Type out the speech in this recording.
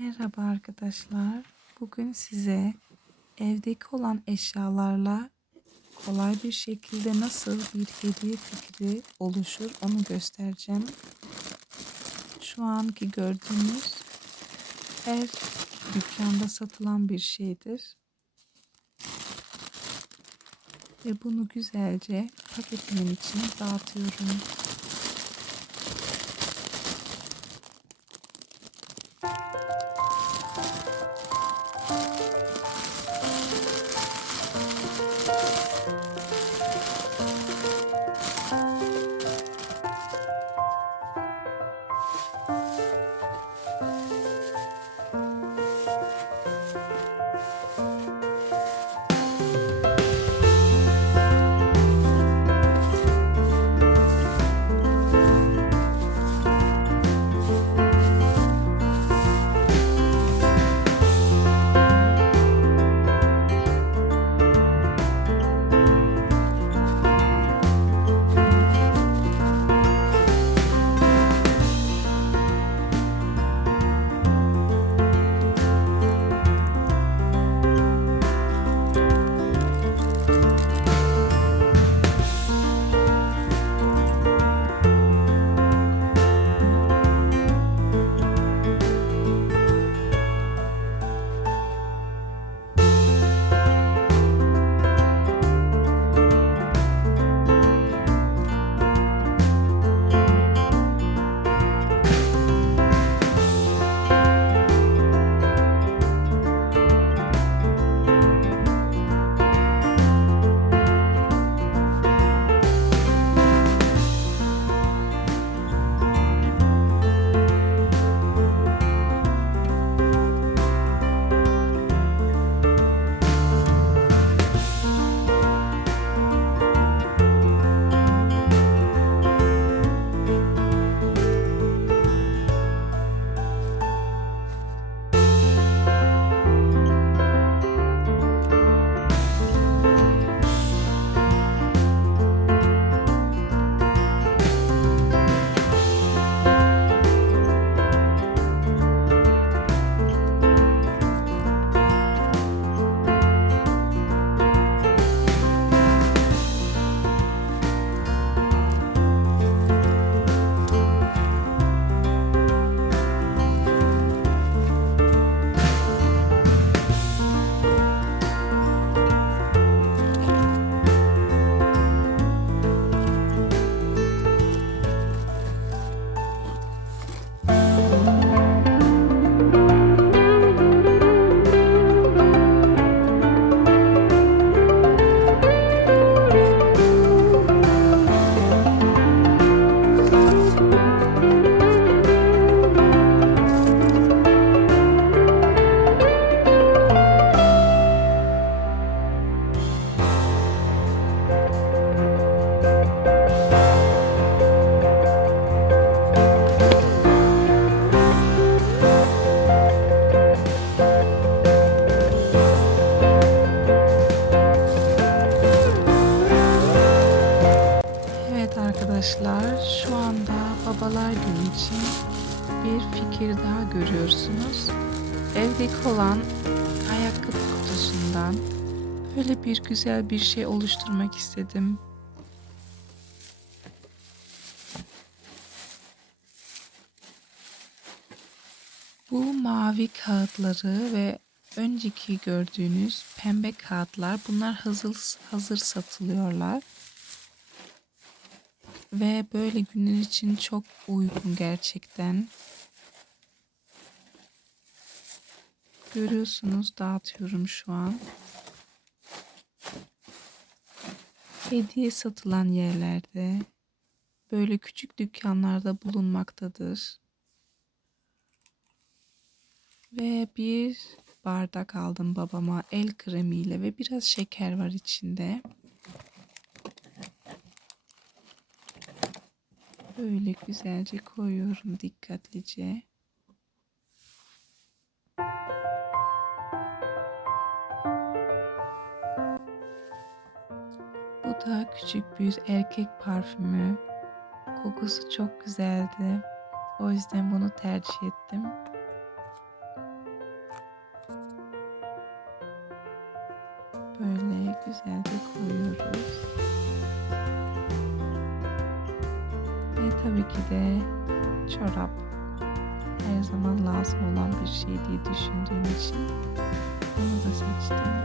Merhaba arkadaşlar. Bugün size evdeki olan eşyalarla kolay bir şekilde nasıl bir hediye fikri oluşur onu göstereceğim. Şu anki gördüğünüz her dükkanda satılan bir şeydir. Ve bunu güzelce paketimin içine dağıtıyorum. Günü için bir fikir daha görüyorsunuz. Evdeki olan ayakkabı kutusundan böyle bir güzel bir şey oluşturmak istedim. Bu mavi kağıtları ve önceki gördüğünüz pembe kağıtlar bunlar hazır, hazır satılıyorlar. Ve böyle günler için çok uygun gerçekten. Görüyorsunuz dağıtıyorum şu an. Hediye satılan yerlerde böyle küçük dükkanlarda bulunmaktadır. Ve bir bardak aldım babama el kremiyle ve biraz şeker var içinde. Böyle güzelce koyuyorum dikkatlice. Bu da küçük bir erkek parfümü. Kokusu çok güzeldi. O yüzden bunu tercih ettim. Böyle güzelce koyuyoruz. Tabii ki de çorap her zaman lazım olan bir şey diye düşündüğüm için onu da seçtim.